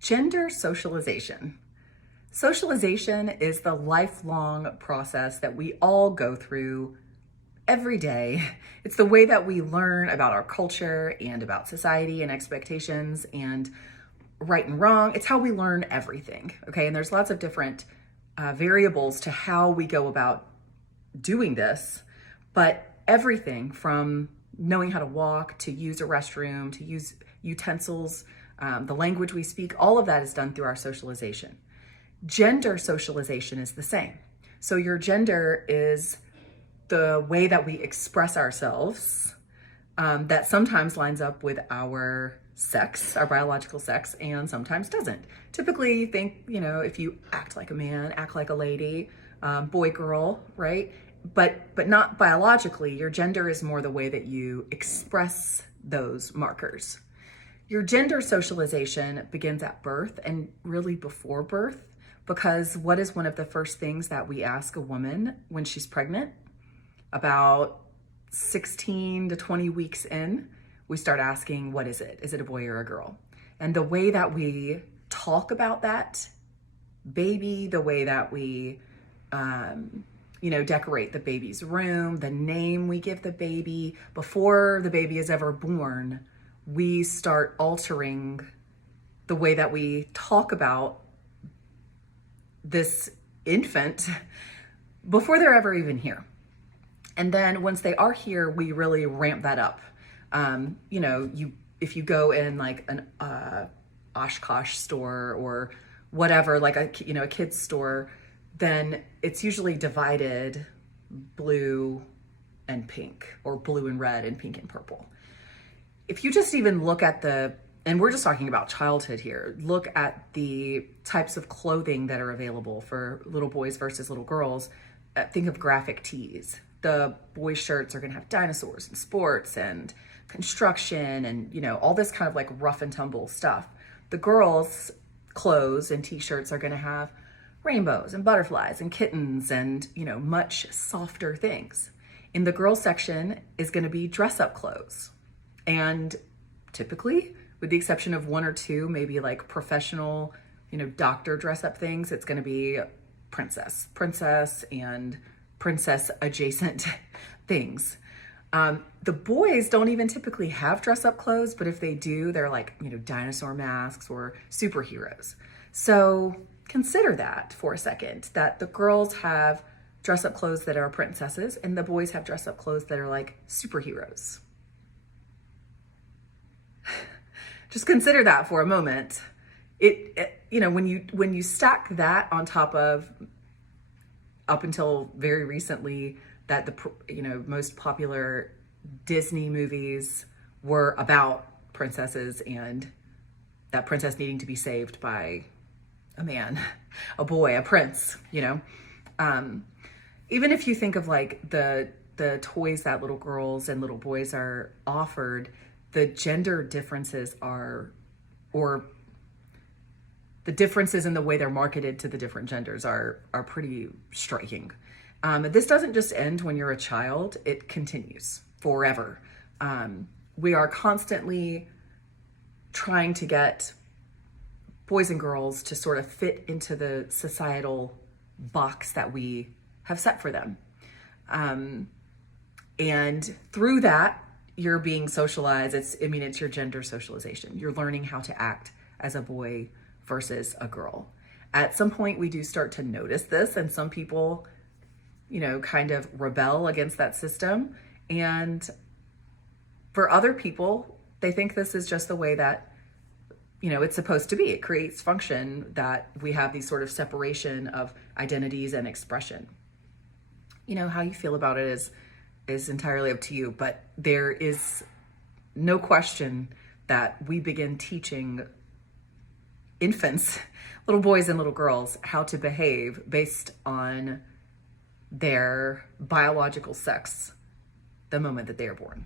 Gender socialization. Socialization is the lifelong process that we all go through every day. It's the way that we learn about our culture and about society and expectations and right and wrong. It's how we learn everything, okay? And there's lots of different variables to how we go about doing this, but everything from knowing how to walk, to use a restroom, to use utensils, the language we speak, all of that is done through our socialization. Gender socialization is the same. So your gender is the way that we express ourselves, that sometimes lines up with our sex, our biological sex, and sometimes doesn't. Typically, you think, if you act like a man, act like a lady, boy, girl, right? But not biologically. Your gender is more the way that you express those markers. Your gender socialization begins at birth and really before birth, because what is one of the first things that we ask a woman when she's pregnant? About 16 to 20 weeks in, we start asking, what is it? Is it a boy or a girl? And the way that we talk about that baby, the way that we decorate the baby's room, the name we give the baby, before the baby is ever born, we start altering the way that we talk about this infant before they're ever even here. And then once they are here, we really ramp that up. If you go in like an Oshkosh store or whatever, like a kid's store, then it's usually divided blue and pink, or blue and red and pink and purple. If you just even look at and we're just talking about childhood here, look at the types of clothing that are available for little boys versus little girls. Think of graphic tees. The boys' shirts are gonna have dinosaurs and sports and construction and, all this kind of like rough and tumble stuff. The girls' clothes and t-shirts are gonna have rainbows and butterflies and kittens and, much softer things. In the girls' section is gonna be dress-up clothes. And typically, with the exception of one or two, maybe like professional, doctor dress-up things, it's gonna be princess and princess adjacent things. The boys don't even typically have dress-up clothes, but if they do, they're like, dinosaur masks or superheroes. So consider that for a second, that the girls have dress-up clothes that are princesses and the boys have dress-up clothes that are like superheroes. Just consider that for a moment. When you stack that on top of, up until very recently, that the most popular Disney movies were about princesses and that princess needing to be saved by a man, a boy, a prince, even if you think of like the toys that little girls and little boys are offered, the gender differences or the differences in the way they're marketed to the different genders are pretty striking. This doesn't just end when you're a child, it continues forever. We are constantly trying to get boys and girls to sort of fit into the societal box that we have set for them. And through that, you're being socialized. It's your gender socialization. You're learning how to act as a boy versus a girl. At some point, we do start to notice this, and some people, kind of rebel against that system. And for other people, they think this is just the way that, it's supposed to be. It creates function that we have these sort of separation of identities and expression. How you feel about it is entirely up to you, but there is no question that we begin teaching infants, little boys and little girls, how to behave based on their biological sex the moment that they are born.